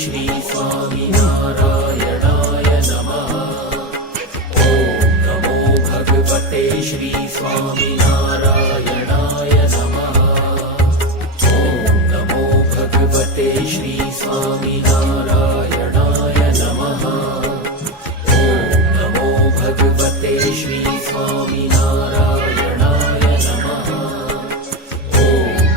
श्री स्वामिनारायणाय नमः। ॐ नमो भगवते श्री स्वामिनारायणाय नमः। ॐ नमो भगवते श्री स्वामिनारायणाय नमः। ॐ नमो भगवते श्री स्वामिनारायणाय नमः। ॐ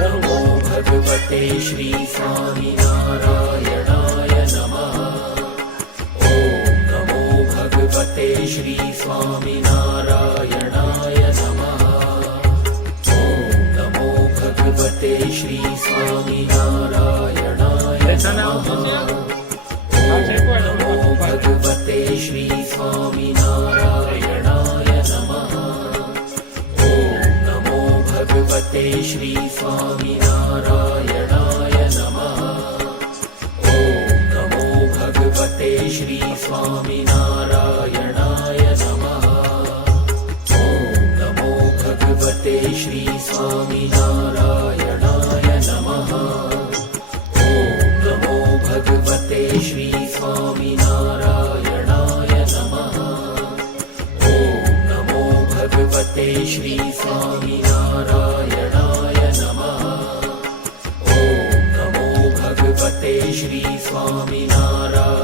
नमो भगवते श्री स्वामिनारायणाय नमः। ॐ नमो भगवते श्री स्वामिनारायणाय नमः। ॐ नमो भगवते श्री स्वामिनारायणाय नमः। ॐ नमो भगवते श्री स्वामिनारायणाय नमः। ॐ नमो भगवते श्री स्वामिनारायणाय नमः। ॐ नमो भगवते श्री स्वामिनारायणाय नमः। ॐ नमो भगवते श्री स्वामिनारायणाय नमः। ॐ नमो भगवते श्री स्वामिनारायणाय नमः। ॐ नमो भगवते श्री स्वामिनारायणाय नमः। ॐ नमो भगवते श्री स्वामिनारायणाय